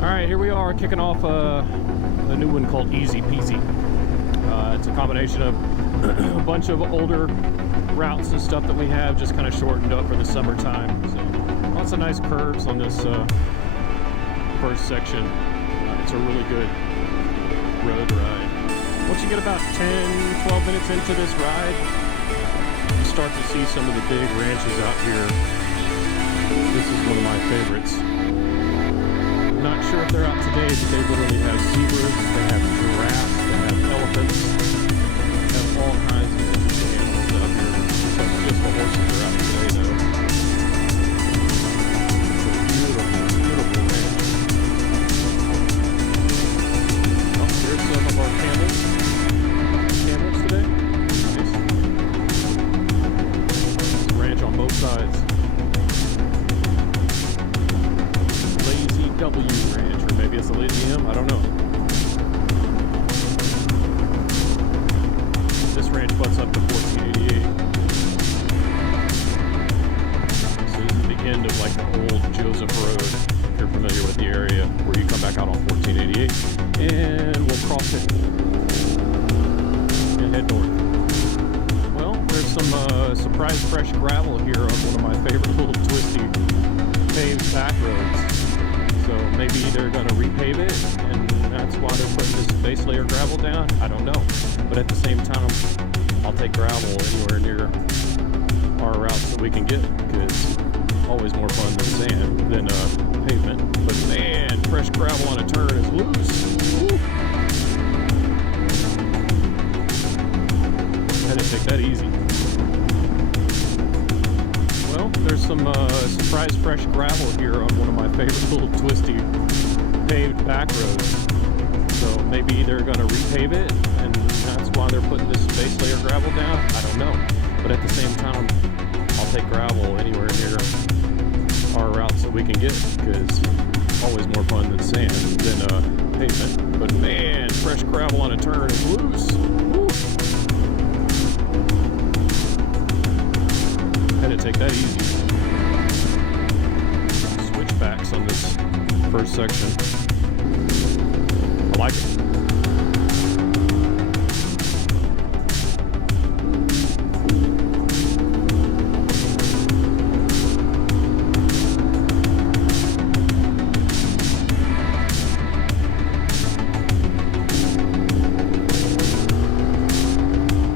Alright, here we are kicking off a new one called Easy Peasy. It's a combination of a bunch of older routes and stuff that we have just kind of shortened up for the summertime. So lots of nice curves on this first section. It's a really good road ride. Once you get about 10-12 minutes into this ride, you start to see some of the big ranches out here. This is one of my favorites. Not sure if they're out today, but they literally have zebras, they have giraffes, they have elephants, they have all kinds of interesting animals out here. Except just the horses are out today, though. It's a beautiful, beautiful ranch. Oh, here's some of our camels. Camels today. Nice. It's a ranch on both sides. W Ranch, or maybe it's a Lazy M, I don't know. This ranch butts up to 1488. So this is the end of like the old Joseph Road, if you're familiar with the area, where you come back out on 1488. And we'll cross it and head north. Well, there's some surprise fresh gravel here on one of my favorite little twisty paved back roads. So maybe they're going to repave it, and that's why they're putting this base layer gravel down. I don't know. But at the same time, I'll take gravel anywhere near our routes that we can get, because it's always more fun than pavement. But man, fresh gravel on a turn is loose. Woo. Had to take that easy. Well, there's some surprise fresh gravel here on one of my favorite little twisty paved back roads. So maybe they're going to repave it, and that's why they're putting this base layer gravel down. I don't know. But at the same time, I'll take gravel anywhere near our routes that we can get, because it's always more fun than sand than pavement. But man, fresh gravel on a turn is loose. Woo. Had to take that easy. Switchbacks on this first section. I like it.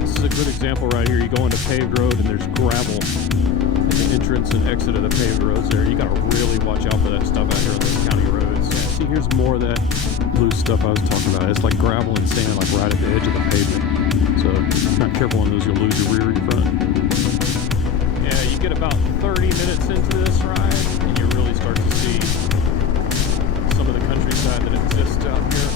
This is a good example right here. You go into paved road and there's gravel. Entrance and exit of the paved roads there. You gotta really watch out for that stuff out here on those county roads. Yeah, see, here's more of that loose stuff I was talking about. It's like gravel and sand, like right at the edge of the pavement. So if you're not careful on those, you'll lose your rear in front. Yeah, you get about 30 minutes into this ride, and you really start to see some of the countryside that exists out here.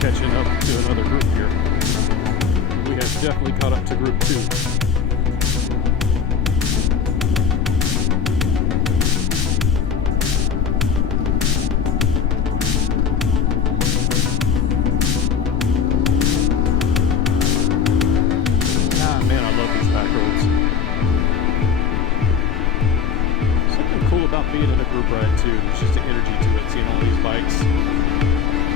Catching up to another group here. We have definitely caught up to group 2. Ah man, I love these back roads. Something cool about being in a group ride too. There's just an energy to it, seeing all these bikes.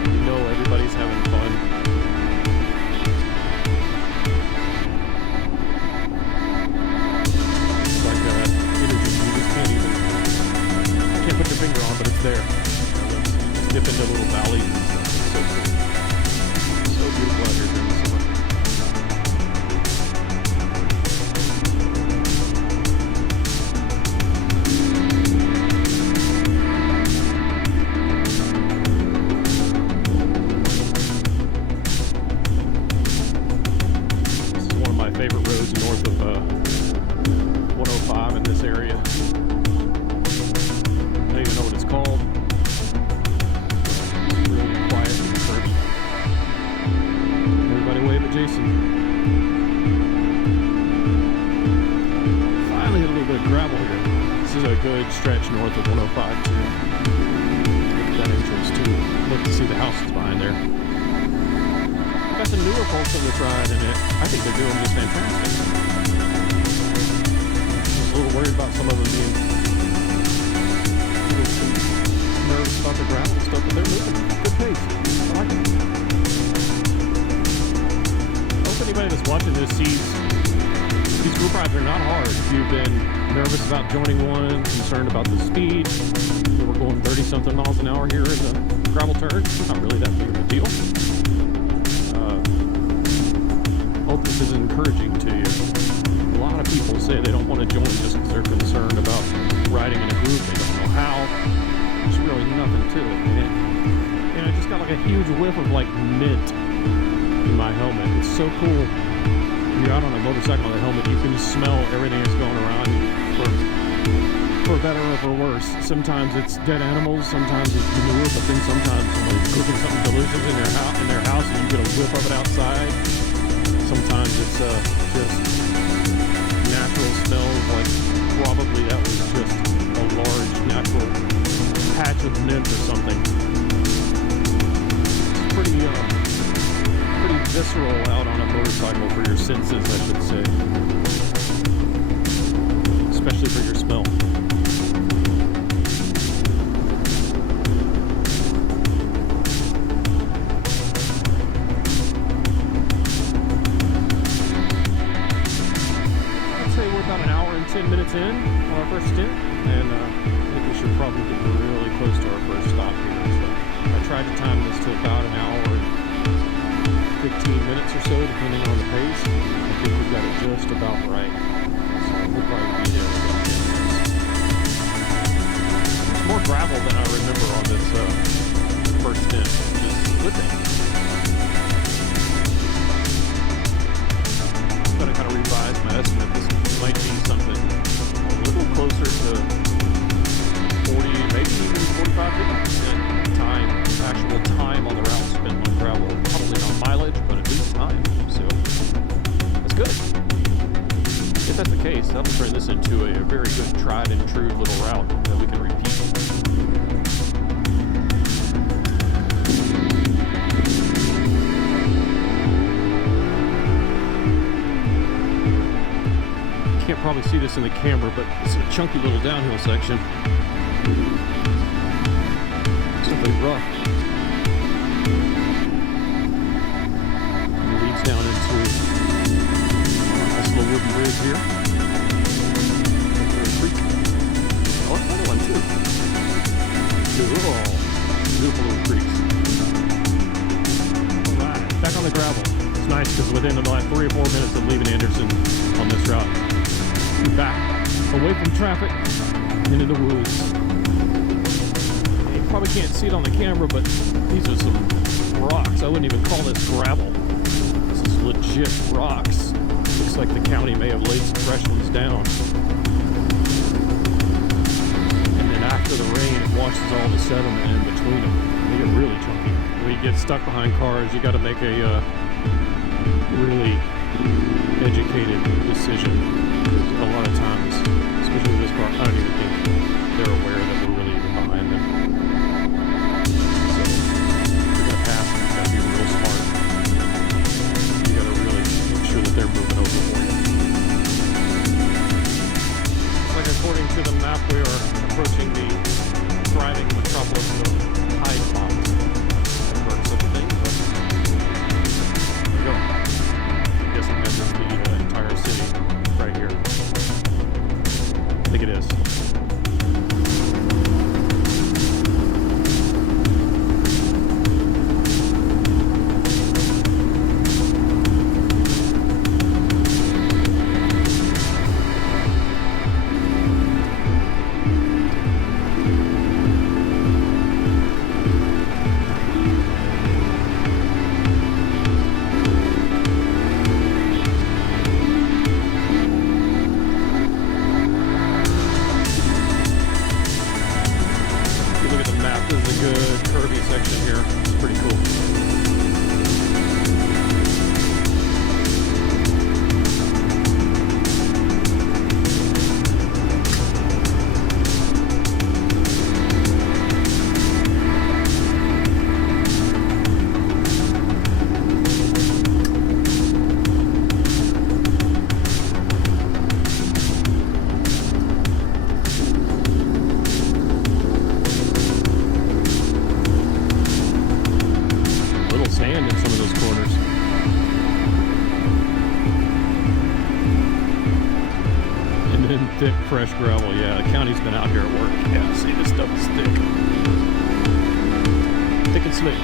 You know everybody's having fun. It's like energy you just can't put your finger on, but it's there. Just dip into a little valley. So cool. So beautiful out here during the summer. Favorite roads north of 105 in this area. I don't even know what it's called. It's really quiet and curvy. Everybody wave at Jason. good stretch north of 105 too. Look at that entrance too. Look to see the houses behind there. Got some newer folks on this ride, and I think they're doing just fantastic. I was a little worried about some of them being a little too nervous about the gravel and stuff, but they're moving. Good pace. I like it. I hope anybody that's watching this sees these group rides are not hard. If you've been nervous about joining one, concerned about the speed, we're going 30-something miles an hour here in the gravel turn. It's not really that big of a deal. Hope this is encouraging to you. A lot of people say they don't want to join just because they're concerned about riding in a group. They don't know how. There's really nothing to it. And I just got like a huge whiff of like mint in my helmet. It's so cool. When you're out on a motorcycle with a helmet, you can smell everything that's going around for better or for worse. Sometimes it's dead animals, sometimes it's manure, but then sometimes somebody's cooking something delicious in their house and you get a whiff of it outside. Sometimes it's just natural smells, like probably that was just a large natural patch of mint or something. It's pretty visceral out on a motorcycle for your senses, I should say. Especially for your smell. I'd say we're about an hour and 10 minutes in on our first stint, and I think we should probably get really close to our first stop here. So I tried to time this to about an hour and 15 minutes or so, depending on the pace. I think we've got it just about right. So we'll probably be there in about 10 minutes. There's more gravel than I remember on this first stint, which is a good thing. I'm going to kind of revise my estimate. This might be something a little closer to 40, maybe even 45-50% time, actual time on the route spent on gravel. Probably not mileage, but at least time. So that's good. If that's the case, that'll turn this into a very good tried and true little route that we can repeat. You can't probably see this in the camera, but it's a chunky little downhill section. It's definitely rough. Down into a nice little wooden bridge here. Creek. I like that one too. Beautiful little creeks. Alright, back on the gravel. It's nice because within the last 3 or 4 minutes of leaving Anderson on this route, we're back away from traffic into the woods. You probably can't see it on the camera, but these are some rocks. I wouldn't even call this gravel. Legit rocks. Looks like the county may have laid some fresh ones down. And then after the rain, it washes all the sediment in between them. They get really chunky. When you get stuck behind cars, you got to make a really educated decision. Because a lot of times, especially with this car, I don't even think they're aware that we're really even behind them. So if you're going to pass, you got to be real smart. That they're moving over for you. Looks like according to the map, we are approaching the thriving metropolis of Hyde Park. I've heard such a thing, but thick, fresh gravel. Yeah, the county's been out here at work. Yeah, see, this stuff is thick. Thick and slick.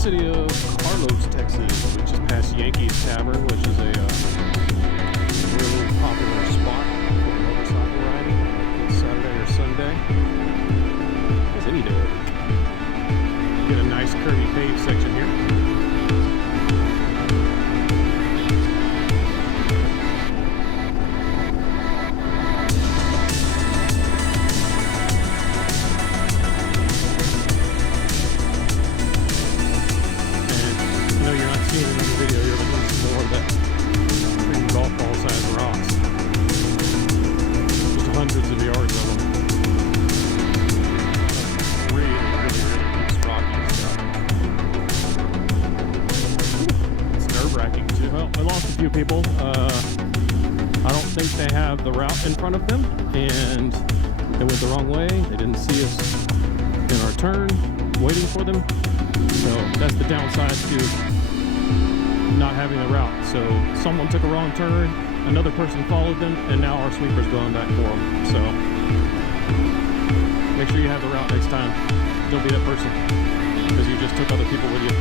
City of Carlos, Texas. We just passed Yankees Tavern, which is a really popular spot for motorcycle riding, like Saturday or Sunday. As any day. Get a nice curvy paved section here. People. I don't think they have the route in front of them, and they went the wrong way. They didn't see us in our turn, waiting for them. So that's the downside to not having the route. So someone took a wrong turn, another person followed them, and now our sweeper's going back for them. So make sure you have the route next time. Don't be that person, because you just took other people with you.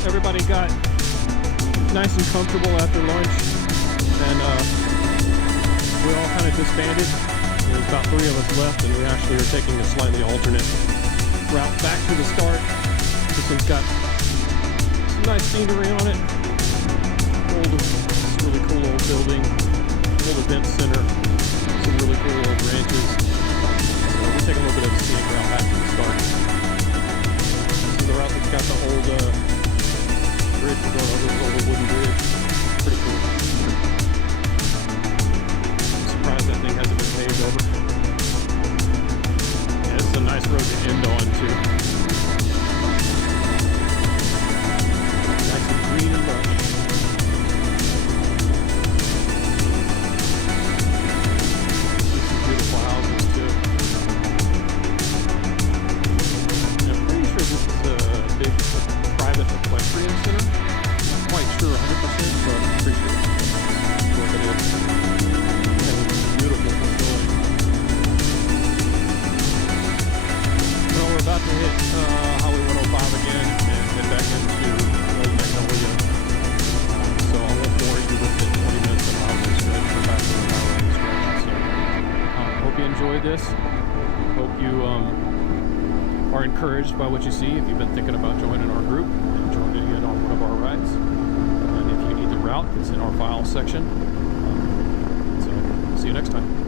Everybody got nice and comfortable after lunch, and we all kind of disbanded. There's about 3 of us left, and we actually are taking a slightly alternate route back to the start. This one's got some nice scenery on it. Really cool old building, old event center, some really cool old ranches. So we're taking a little bit of a scenic route back to the start. This is the route that's got the old bridge going over, the old wooden bridge. Pretty cool. I'm surprised that thing hasn't been paved over. Yeah, it's a nice road to end on too. Nice and green and lush. enjoyed this. Hope you are encouraged by what you see. If you've been thinking about joining our group and joining it on one of our rides, and if you need the route, it's in our files section. So see you next time.